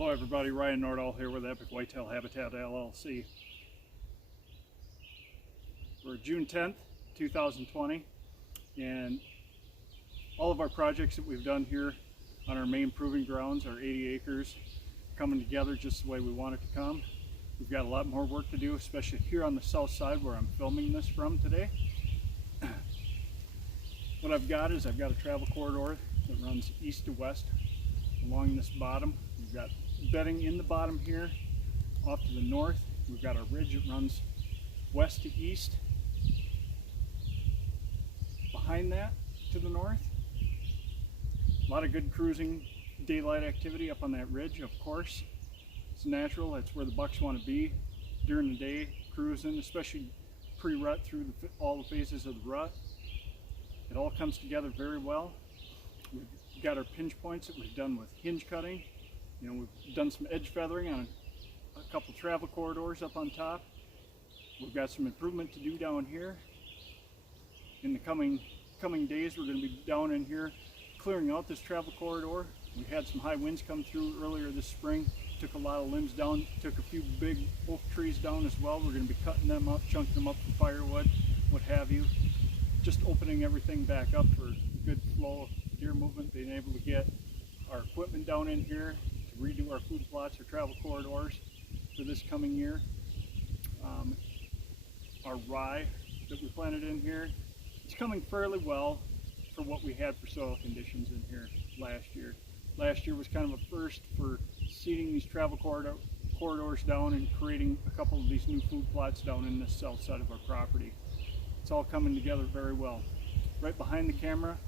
Hello everybody, Ryan Nordahl here with Epic Whitetail Habitat LLC. We're June 10th, 2020, and all of our projects that we've done here on our main proving grounds, our 80 acres, coming together just the way we want it to come. We've got a lot more work to do, especially here on the south side where I'm filming this from today. What I've got is I've got a travel corridor that runs east to west along this bottom. We've got bedding in the bottom here. Off to the north, we've got a ridge that runs west to east. Behind that, to the north, a lot of good cruising daylight activity up on that ridge, of course. It's natural, that's where the bucks want to be during the day, cruising, especially pre-rut through all the phases of the rut. It all comes together very well. We've got our pinch points that we've done with hinge cutting. We've done some edge feathering on a couple travel corridors up on top. We've got some improvement to do down here. In the coming days, we're going to be down in here clearing out this travel corridor. We had some high winds come through earlier this spring, took a lot of limbs down, took a few big oak trees down as well. We're going to be cutting them up, chunking them up for firewood, what have you. Just opening everything back up for a good flow of deer movement, being able to get our equipment down in here to redo our food plots or travel corridors for this coming year. Our rye that we planted in here, it's coming fairly well for what we had for soil conditions in here last year. Last year was kind of a first for seeding these travel corridors down and creating a couple of these new food plots down in the south side of our property. It's all coming together very well. Right behind the camera,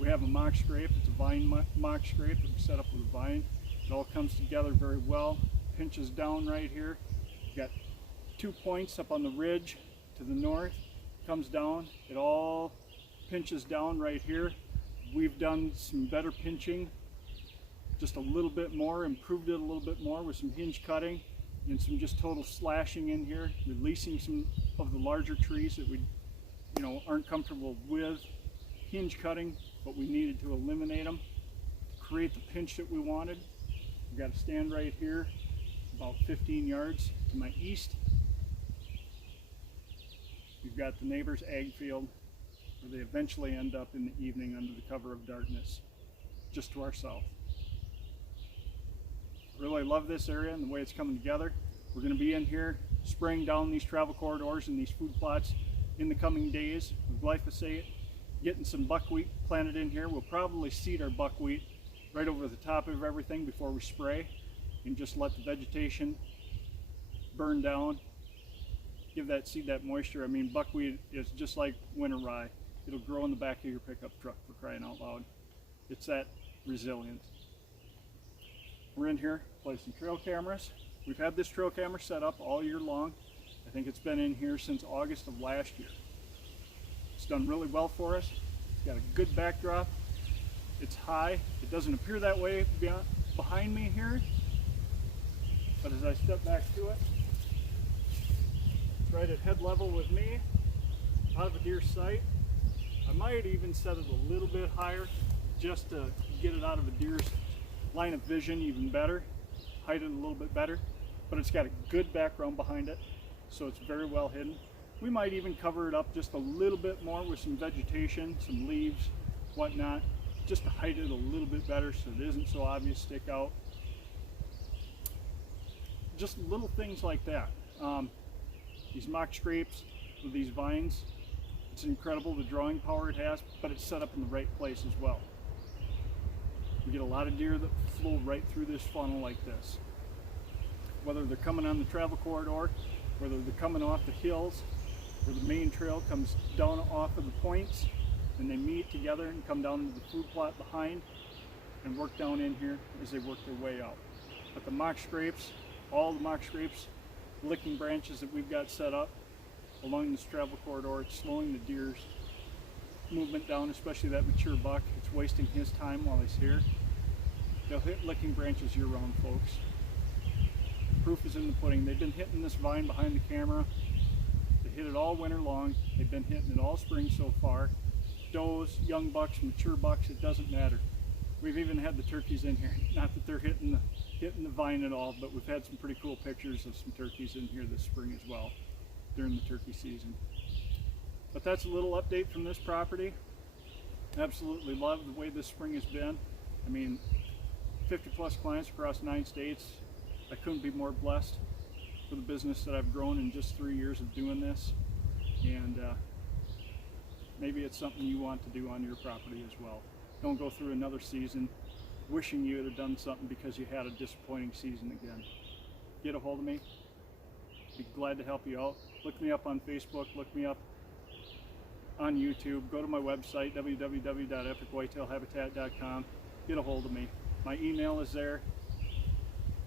we have a mock scrape. It's a vine mock scrape that we set up with a vine. It all comes together very well. Pinches down right here. We've got 2 points up on the ridge to the north. Comes down. It all pinches down right here. We've done some better pinching, just a little bit more, improved it a little bit more with some hinge cutting and some just total slashing in here, releasing some of the larger trees that we aren't comfortable with hinge cutting, but we needed to eliminate them to create the pinch that we wanted. We've got a stand right here about 15 yards to my east. We've got the neighbor's ag field where they eventually end up in the evening under the cover of darkness, just to our south. Really love this area and the way it's coming together. We're going to be in here spraying down these travel corridors and these food plots in the coming days with glyphosate, getting some buckwheat planted in here. We'll probably seed our buckwheat right over the top of everything before we spray and just let the vegetation burn down, give that seed that moisture. I mean, buckwheat is just like winter rye. It'll grow in the back of your pickup truck, for crying out loud. It's that resilient. We're in here placing trail cameras. We've had this trail camera set up all year long. I think it's been in here since August of last year. It's done really well for us. It's got a good backdrop. It's high. It doesn't appear that way behind me here, but as I step back to it, it's right at head level with me, out of a deer sight. I might even set it a little bit higher just to get it out of a deer's line of vision even better, hide it a little bit better, but it's got a good background behind it, so it's very well hidden. We might even cover it up just a little bit more with some vegetation, some leaves, whatnot, just to hide it a little bit better so it isn't so obvious stick out. Just little things like that. These mock scrapes with these vines, it's incredible the drawing power it has, but it's set up in the right place as well. We get a lot of deer that flow right through this funnel like this. Whether they're coming on the travel corridor, whether they're coming off the hills, where the main trail comes down off of the points, and they meet together and come down to the food plot behind and work down in here as they work their way out. But the mock scrapes, all the mock scrapes, licking branches that we've got set up along this travel corridor, it's slowing the deer's movement down, especially that mature buck. It's wasting his time while he's here. They'll hit licking branches year round, folks. Proof is in the pudding. They've been hitting this vine behind the camera. They hit it all winter long. They've been hitting it all spring so far. Does, young bucks, mature bucks, it doesn't matter. We've even had the turkeys in here. Not that they're hitting the vine at all, but we've had some pretty cool pictures of some turkeys in here this spring as well during the turkey season. But that's a little update from this property. Absolutely love the way this spring has been. I mean, 50 plus clients across 9 states. I couldn't be more blessed for the business that I've grown in just 3 years of doing this. And maybe it's something you want to do on your property as well. Don't go through another season wishing you had done something because you had a disappointing season again. Get a hold of me. Be glad to help you out. Look me up on Facebook. Look me up on YouTube. Go to my website, www.epicwhitetailhabitat.com. Get a hold of me. My email is there.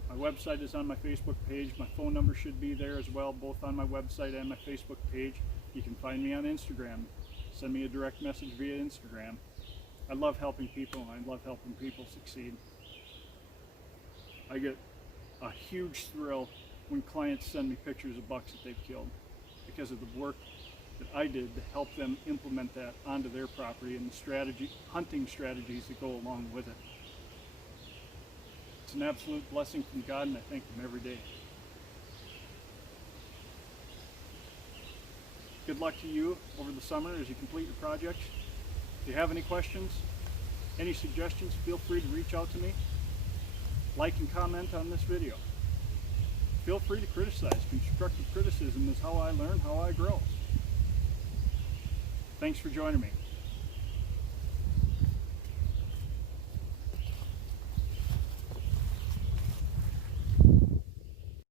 My website is on my Facebook page. My phone number should be there as well, both on my website and my Facebook page. You can find me on Instagram. Send me a direct message via Instagram. I love helping people, and I love helping people succeed. I get a huge thrill when clients send me pictures of bucks that they've killed because of the work that I did to help them implement that onto their property and the hunting strategies that go along with it. It's an absolute blessing from God, and I thank Him every day. Good luck to you over the summer as you complete your projects. If you have any questions, any suggestions, feel free to reach out to me. Like and comment on this video. Feel free to criticize. Constructive criticism is how I learn, how I grow. Thanks for joining me.